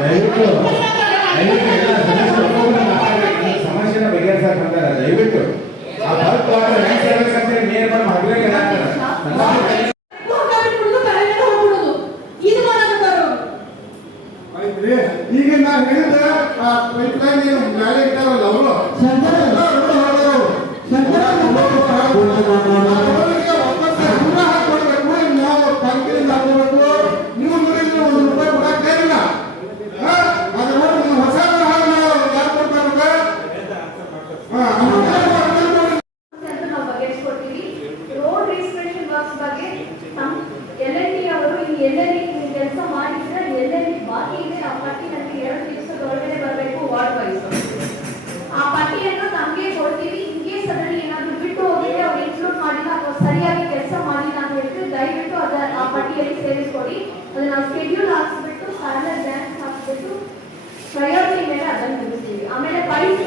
ದಯವಿಟ್ಟು ದಯವಿಟ್ಟು ಎಲ್ಲ ಸಮಸ್ಯೆನ ಬಗೆಹರಿಸಕ್ಕೆ ಅಂತಾರೆ ದಯವಿಟ್ಟು. ಆ ಬಲ್ಪ್ ವಾಟರ್ ಹೆಂಗ್ ಸೇರ್ಬೇಕಂತೇಳಿ ನೀರು ಬಂದು ಮಗಳಿಗೆ ಹಾಕ್ತಾರೆ ಈಗ ನಾನು ಹೇಳಿದ ಪೈಪ್ ಲೈನ್ ಏನು ಮ್ಯಾಲೆ ಅವರು? ಎಲ್ಲರಿಗೂ ಕೆಲಸ ಮಾಡಿದ್ರೆ ಎಲ್ಲೆಲ್ಲಿ ಬಾಕಿ ಇದೆ, ಆ ಪಟ್ಟಿ ನನಗೆ ಎರಡು ದಿವಸ ಒಳಗಡೆ ಬರಬೇಕು ವಾರ್ಡ್ ವೈಸ್. ಆ ಪಟ್ಟಿಯನ್ನು ನಮಗೆ ಕೊಡ್ತೀವಿ. ಹಿಂಗೆ ಸಡನ್ಲಿ ಏನಾದರೂ ಬಿಟ್ಟು ಹೋಗಿದ್ರೆ ಅವ್ರು ಇನ್ಕ್ಲೂಡ್ ಮಾಡಿಲ್ಲ ಅಥವಾ ಸರಿಯಾಗಿ ಕೆಲಸ ಮಾಡಿಲ್ಲ ಅಂತ ಹೇಳಿದ್ರೆ ದಯವಿಟ್ಟು ಅದರ ಆ ಪಟ್ಟಿಯಲ್ಲಿ ಸೇರಿಸ್ಕೊಡಿ ಅದನ್ನ ಶೆಡ್ಯೂಲ್ ಹಾಕ್ಸ್ಬಿಟ್ಟು ಸ್ಟ್ಯಾಂಡರ್ಡ್ ಡ್ಯಾನ್ಸ್ ಹಾಕ್ಬಿಟ್ಟು ಪ್ರಯೋಜನ ಮೇಲೆ ಅದನ್ನು ಮುಗಿಸ್ತೀವಿ ಆಮೇಲೆ ಪ್ರೈಸ್